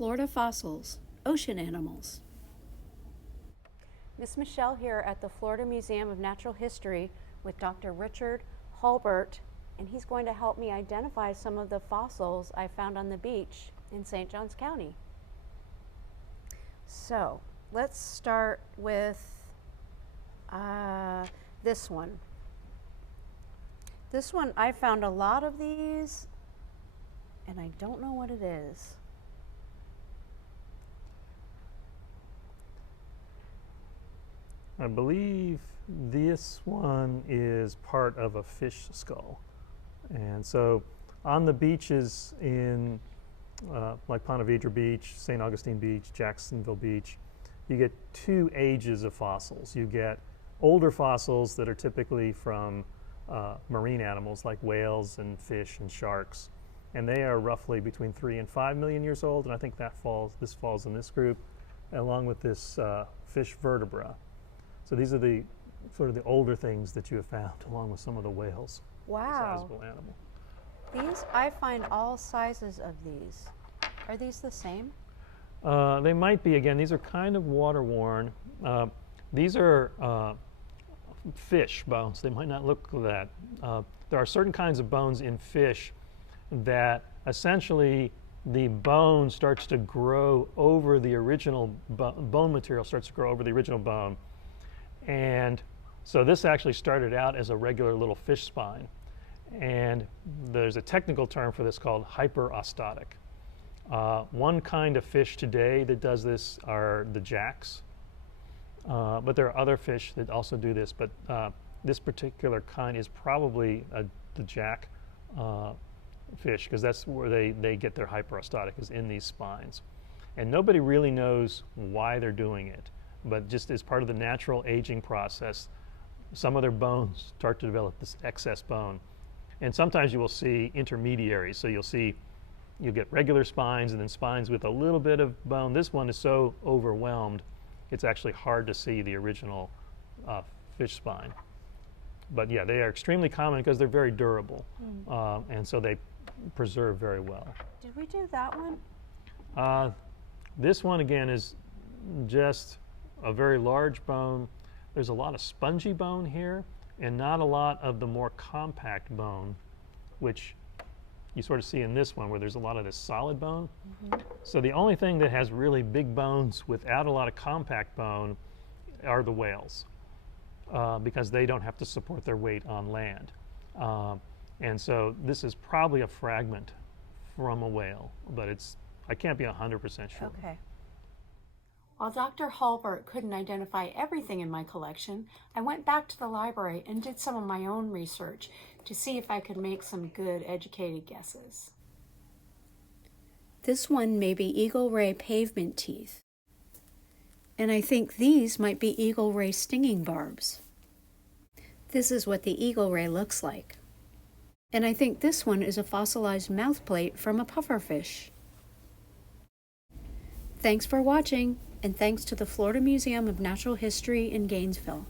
Florida Fossils, Ocean Animals. Miss Michelle here at the Florida Museum of Natural History with Dr. Richard Hulbert, and he's going to help me identify some of the fossils I found on the beach in St. Johns County. So let's start with this one. This one, I found a lot of these, and I don't know what it is. I believe this one is part of a fish skull. And so on the beaches in like Ponte Vedra Beach, St. Augustine Beach, Jacksonville Beach, you get two ages of fossils. You get older fossils that are typically from marine animals like whales and fish and sharks. And they are roughly between 3 and 5 million years old, and I think this falls in this group, along with this fish vertebra. So these are the sort of the older things that you have found, along with some of the whales. Wow. Sizable animal. These, I find all sizes of these. Are these the same? They might be. Again, these are kind of water-worn. These are fish bones. They might not look like that. There are certain kinds of bones in fish that essentially the bone starts to grow over the original bone material, starts to grow over the original bone. And so this actually started out as a regular little fish spine. And there's a technical term for this called hyperostotic. One kind of fish today that does this are the jacks. But there are other fish that also do this, but this particular kind is probably the jack fish, because that's where they get their hyperostotic, is in these spines. And nobody really knows why they're doing it, but just as part of the natural aging process, some of their bones start to develop this excess bone. And sometimes you will see intermediaries, so you'll get regular spines and then spines with a little bit of bone. This one is so overwhelmed, it's actually hard to see the original fish spine. But yeah, they are extremely common because they're very durable, and so they preserve very well. Did we do that one? This one again is just a very large bone. There's a lot of spongy bone here and not a lot of the more compact bone, which you sort of see in this one where there's a lot of this solid bone. So the only thing that has really big bones without a lot of compact bone are the whales, because they don't have to support their weight on land. And so this is probably a fragment from a whale, but I can't be 100% sure. Okay. While Dr. Hulbert couldn't identify everything in my collection, I went back to the library and did some of my own research to see if I could make some good educated guesses. This one may be eagle ray pavement teeth. And I think these might be eagle ray stinging barbs. This is what the eagle ray looks like. And I think this one is a fossilized mouthplate from a pufferfish. Thanks for watching, and thanks to the Florida Museum of Natural History in Gainesville.